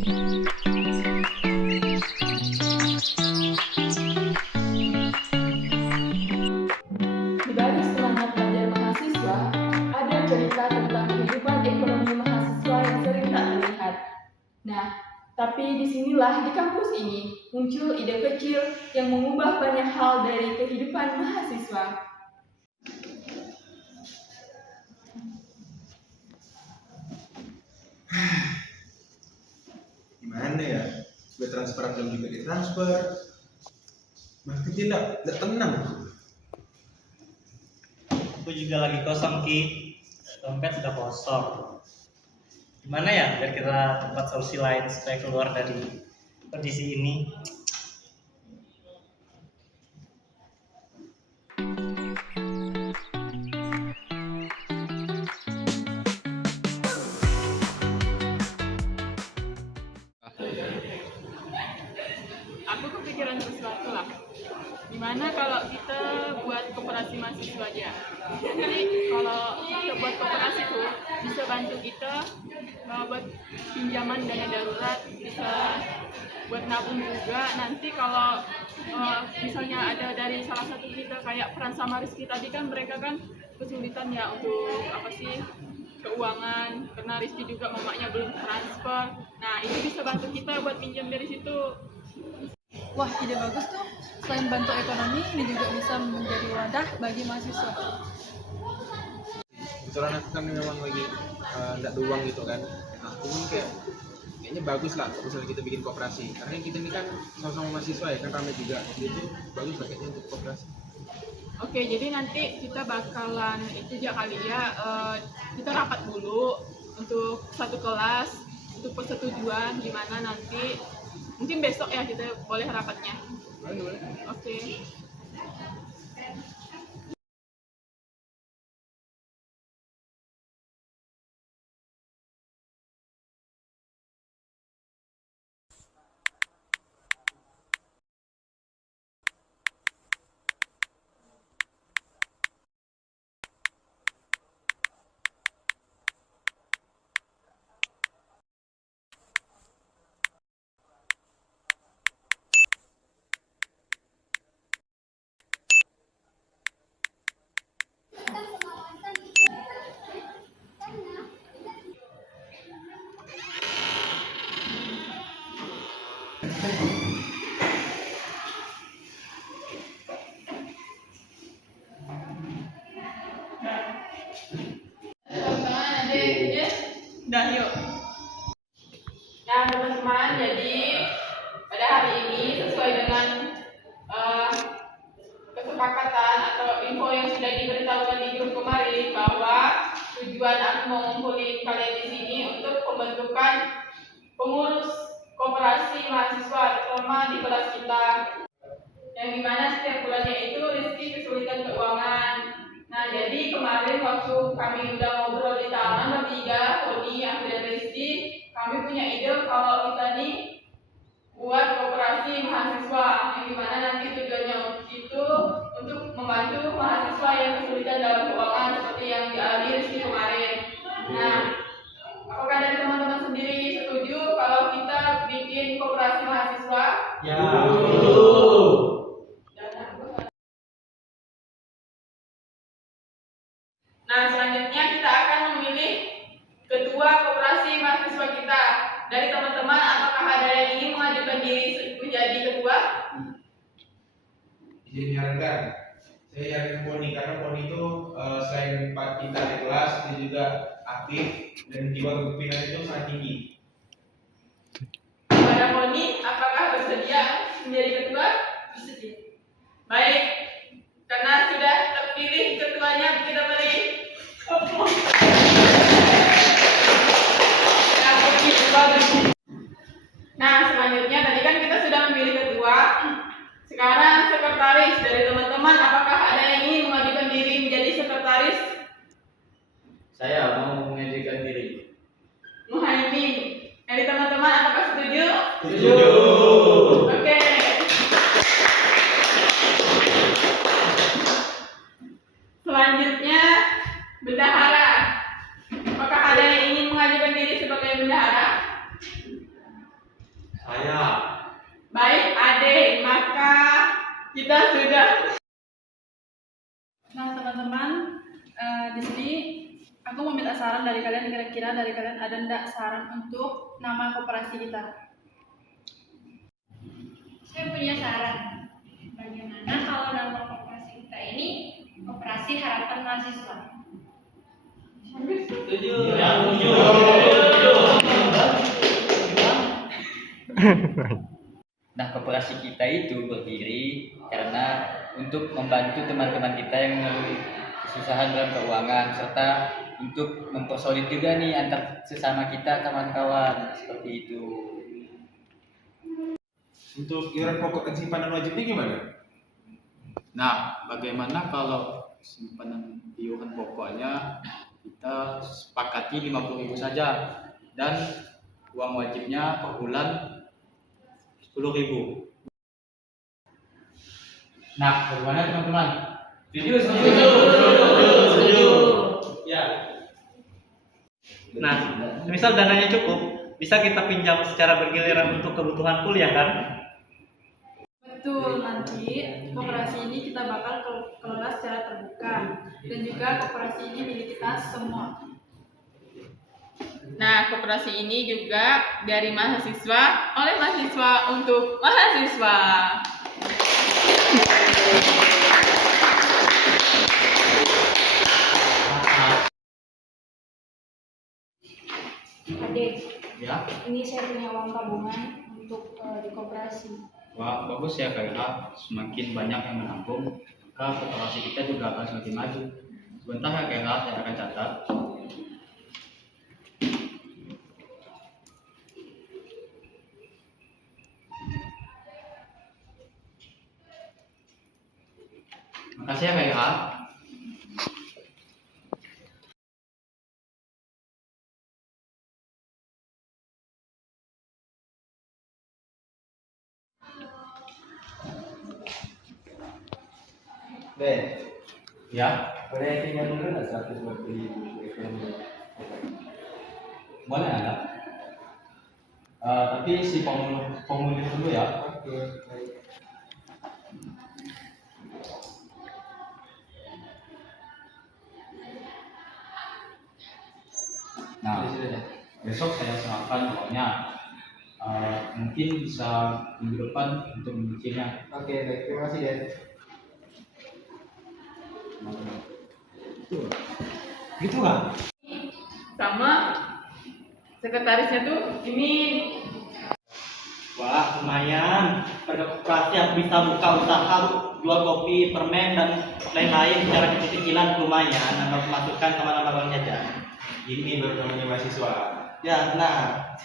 Di balik semangat belajar mahasiswa, ada cerita tentang kehidupan ekonomi mahasiswa yang sering tak terlihat. Nah, tapi disinilah di kampus ini muncul ide kecil yang mengubah banyak hal dari kehidupan mahasiswa. Gimana ya? Gue transferan belum juga ditransfer. Bahkan dia nggak tenang. Aku juga lagi kosong, Ki. Dompet sudah kosong. Gimana ya biar kita tempat solusi lain supaya keluar dari kondisi ini? Aku kepikiran sesuatu lah. Gimana kalau kita buat koperasi mahasiswa aja? Jadi kalau kita buat koperasi tuh bisa bantu kita buat pinjaman dana darurat, bisa buat nabung juga. Nanti kalau misalnya ada dari salah satu kita kayak Fran sama Rizky tadi kan mereka kan kesulitan ya untuk apa sih keuangan karena Rizky juga mamanya belum transfer. Nah ini bisa bantu kita buat pinjam dari situ. Wah, ide bagus tuh. Selain bantu ekonomi, ini juga bisa menjadi wadah bagi mahasiswa. Kebetulan aku kan memang lagi nggak ada uang gitu kan. Nah, aku pun kayaknya bagus lah kalau misalnya kita bikin koperasi. Karena kita ini kan sama-sama mahasiswa ya kan ramai juga. Jadi itu bagus lah kayaknya untuk koperasi. Oke, jadi nanti kita bakalan itu aja kali ya, kita rapat dulu untuk satu kelas, untuk persetujuan gimana nanti. Mungkin besok ya kita boleh rapatnya. Boleh. Oke. Teman-teman, adik, udah yuk. Nah teman-teman, jadi pada hari ini sesuai dengan kesepakatan atau info yang sudah diberitahukan di grup kemarin bahwa tujuan aku mau ngumpulin kalian di sini untuk pembentukan pengurus koperasi mahasiswa terutama di kelas kita, yang dimana setiap bulannya itu Rizky kesulitan keuangan. Nah jadi kemarin waktu kami udah ngobrol di taman bertiga, Tony, aku dan Rizky, kami punya ide kalau kita nih buat koperasi mahasiswa, yang dimana nanti tujuannya itu untuk membantu mahasiswa yang kesulitan dalam keuangan seperti yang dialami Rizky kemarin. Nah, apakah dari teman-teman sendiri setuju kalau kita bikin koperasi mahasiswa? Ya. Nah, selanjutnya kita akan memilih ketua koperasi mahasiswa kita. Dari teman-teman, apakah ada yang ingin mengajukan diri menjadi ketua? Izin menyarankan, saya yakin Poni karena Poni itu selain Pak kita di kelas, dia juga aktif dan jiwa kepemimpinan itu sangat tinggi. Kepada Poni, apakah bersedia menjadi ketua? Bersedia. Baik, karena sudah terpilih ketuanya, kita beri. Nah, selanjutnya tadi kan kita sudah memilih ketua. Sekarang sekretaris dari teman-teman, apakah ada yang ingin mengajukan diri menjadi sekretaris? Saya mau mengajukan diri. Muhaimin. Dari teman-teman, apakah setuju? Setuju. Oke. Selanjutnya, bendahara. Apakah ada yang ingin mengajukan diri sebagai bendahara? Saya. Baik, adik, maka kita sudah. Nah, teman-teman, di sini aku mau minta saran dari kalian. Kira-kira dari kalian ada enggak saran untuk nama koperasi kita? Saya punya saran. Bagaimana kalau nama koperasi kita ini Koperasi Harapan Mahasiswa? Setuju. Nah, koperasi kita itu berdiri karena untuk membantu teman-teman kita yang mengalami kesusahan dalam keuangan serta untuk mempersolid juga nih antar sesama kita kawan-kawan seperti itu. Untuk iuran pokok dan simpanan wajib ini gimana? Nah, bagaimana kalau simpanan iuran pokoknya kita sepakati 50.000 saja dan uang wajibnya per bulan 10.000. Nah, bagaimana teman-teman? Setuju. Ya. Nah, misal dananya cukup, bisa kita pinjam secara bergiliran untuk kebutuhan kuliah kan? Betul, nanti koperasi ini kita bakal kelola secara terbuka dan juga koperasi ini milik kita semua. Nah, koperasi ini juga dari mahasiswa oleh mahasiswa untuk mahasiswa. Adik, Ya. ini saya punya uang tabungan untuk di koperasi. Wah, bagus ya Kak. Semakin banyak yang menabung, maka koperasi kita juga akan semakin maju. Sebentar ya Kak, saya akan catat. Makasih ya Kak. Ben, Ya, boleh tinggal dulu nggak 100 buat beli buku ekonomi? boleh ada. Tapi si formulir dulu ya. Oke, baik. Nah, Sudah, sudah. besok saya serahkan uangnya. Mungkin bisa minggu depan untuk menyicilnya. Oke, baik. Terima kasih, Den. Gitu kan? Sama sekretarisnya tuh ini. Wah, lumayan. Pada koperasi aku bisa buka usaha jual kopi, permen, dan lain-lain secara kecil-kecilan lumayan. Nambah pemasukan sama nambah uang jajan. Ini baru namanya mahasiswa. Ya, nah.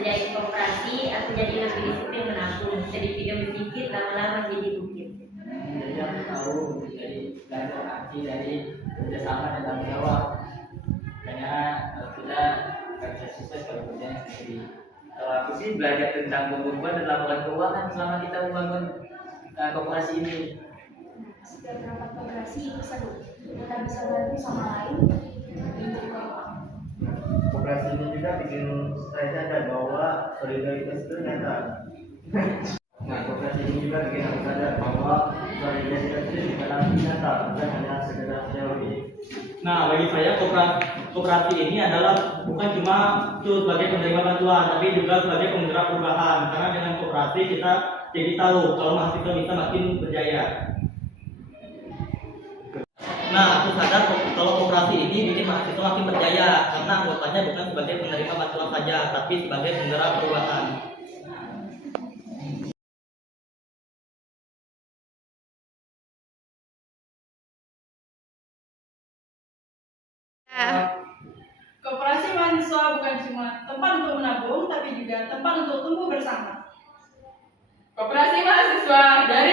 Jadi koperasi, aku jadi lebih disiplin menabung. Sedikit demi sedikit, lama-lama jadi bukit. Jadi aku tahu jadi belajar arti dari kerjasama dan tanggung jawab. Karena kita nggak bisa sukses kalau kerjanya sendiri. Kalau aku sih belajar tentang pembukuan dan laporan keuangan selama kita membangun koperasi ini. Setiap rapat koperasi itu seru. Kita bisa bantu sama lain untuk keuangan. Koperasi ini juga bikin saya sadar bahwa solidaritas itu nyata. Nah, koperasi ini juga bikin aku sadar bahwa solidaritas itu bukan lagi nyata, bukan hanya sekedar teori. Nah, bagi saya koperasi ini adalah bukan cuma itu sebagai penerima bantuan, tapi juga sebagai penggerak perubahan. Karena dengan koperasi kita jadi tahu kalau mahasiswa bisa makin berjaya. Nah, aku sadar kalau koperasi ini bikin mahasiswa makin berjaya karena anggotanya bukan sebagai penerima bantuan saja, tapi sebagai penggerak perubahan. Koperasi mahasiswa bukan cuma tempat untuk menabung, tapi juga tempat untuk tumbuh bersama. Koperasi mahasiswa dari